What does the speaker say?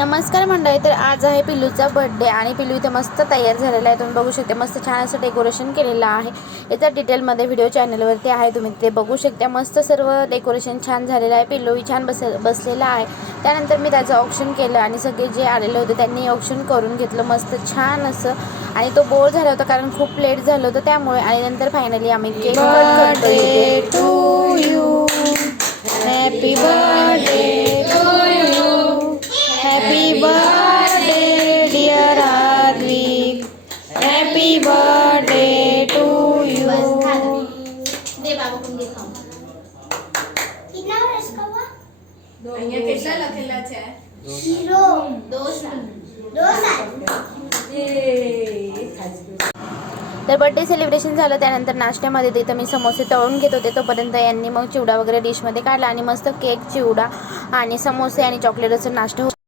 नमस्कार मंडळी. तर आज आहे पिल्लूचा बर्थडे आणि पिल्लू इथे मस्त तयार झालेला आहे. तुम्ही बघू शकता मस्त छान असं डेकोरेशन केलेलं आहे. याचा डिटेलमध्ये व्हिडिओ चॅनलवरती आहे, तुम्ही ते बघू शकता. मस्त सर्व डेकोरेशन छान झालेलं आहे. पिल्लूही छान बसलेला आहे. त्यानंतर मी त्याचं ऑप्शन केलं आणि सगळे जे आलेले होते त्यांनी ऑप्शन करून घेतलं मस्त छान असं. आणि तो बोर झाला होता कारण खूप लेट झालं होतं त्यामुळे. आणि नंतर फायनली आम्ही केक कट करतो. Happy birthday to you, happy birthday dear Advik, happy birthday to you. दे बाबू को दे खाओ. कितना है इसका हुआ? અહીંયા કેટલા લખેલા છે? 2 साल. तर बर्थडे सेलिब्रेशन झालं. त्यानंतर नाश्त्यामध्ये तिथं मी समोसे तळून घेत होते, तोपर्यंत यांनी मग चिवडा वगैरे डिशमध्ये काढला आणि मस्त केक, चिवडा आणि समोसे आणि चॉकलेट असं नाश्ता